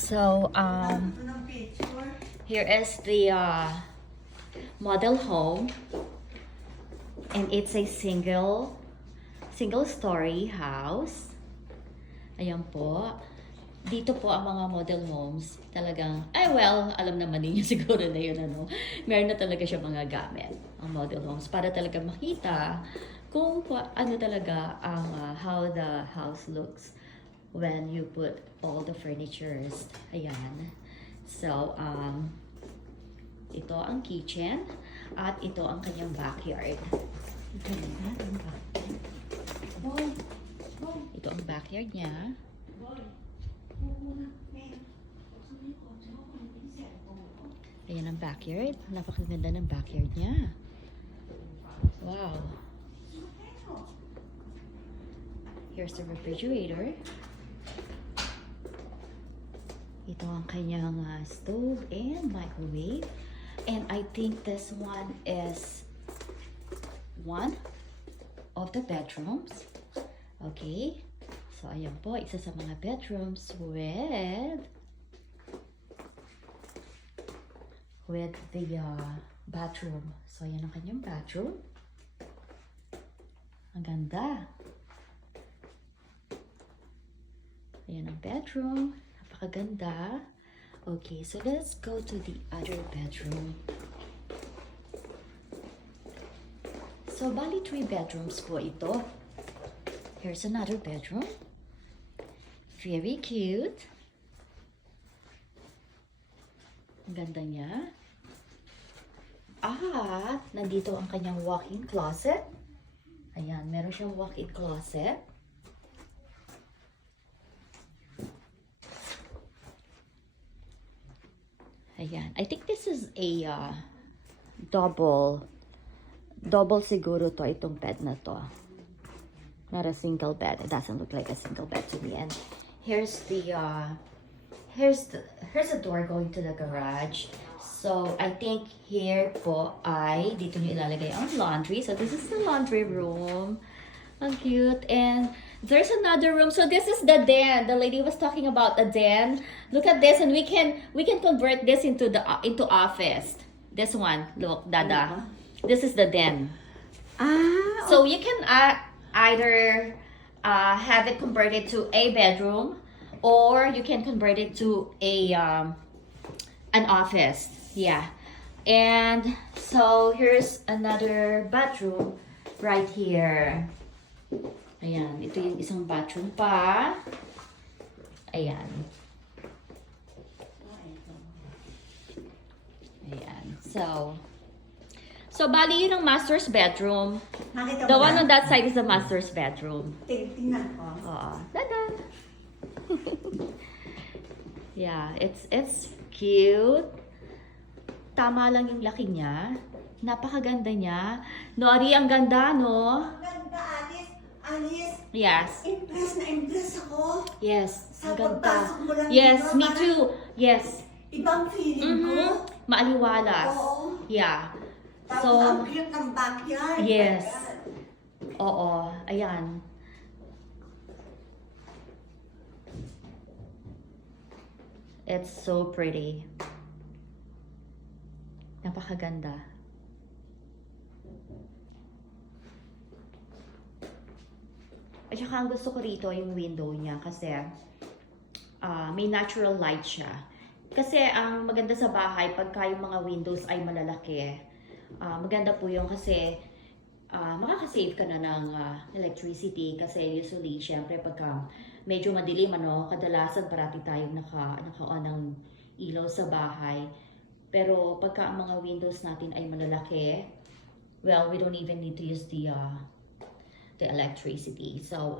So, here is the model home, and it's a single story house. Ayan po. Dito po ang mga model homes, talagang, alam naman ninyo siguro na yun, meron na talaga siya mga gamit, ang model homes, para talaga makita kung ano talaga ang how the house looks when you put all the furnitures. Ayan. So, ito ang kitchen at ito ang kanyang backyard. Ito ang backyard niya. Ayan ang backyard. Napakaganda ng backyard niya. Wow. Here's the refrigerator. Ito ang kanyang stove and microwave. And I think this one is one of the bedrooms. Okay. So, ayan po, isa sa mga bedrooms with the bathroom. So, ayan ang kanyang bathroom. Ang ganda. Ayan ang bedroom. Napakaganda. Okay, so let's go to the other bedroom. So, bali 3 bedrooms po ito. Here's another bedroom. Very cute. Ang ganda niya. At nandito ang kanyang walk-in closet. Ayan, meron siyang walk-in closet. Ayan. I think this is a double siguro to, itong bed na to. Not a single bed. It doesn't look like a single bed to me. And here's the door going to the garage. So I think here po ay dito niyo ilalagay ang laundry. So this is the laundry room. Ang cute. And there's another room. So this is the den. The lady was talking about the den. Look at this, and we can convert this into office. This one, look, Dada. This is the den. So you can either have it converted to a bedroom, or you can convert it to an office. Yeah. And so here's another bathroom right here. Ayan, ito yung isang bathroom pa. Ayan. Ayan. So bali yun ang master's bedroom. The one on that side is the master's bedroom. Tingnan ko. Oo. Dada! Yeah, it's cute. Tama lang yung laki niya. Napakaganda niya. Nori, ang ganda, no? Ang ganda, Alice. Yes. Impress ako. Yes. Sa Ang ganda. pagpasok mo lang Yes, dito, me parang too. Yes. Ibang feeling ko. Maaliwalas. Oo. Yeah. Tapos So, ang cute ng backyard. yes. Ayan. Oo. Ayan. It's so pretty. Napakaganda. At saka ang gusto ko rito yung window niya kasi may natural light siya. Kasi ang maganda sa bahay, pagka yung mga windows ay malalaki, maganda po yung kasi makakasave ka na ng electricity. Kasi usually, syempre pagka medyo madilim, kadalasan parati tayong naka-on ng ilaw sa bahay. Pero pagka ang mga windows natin ay malalaki, well, we don't even need to use the electricity. So,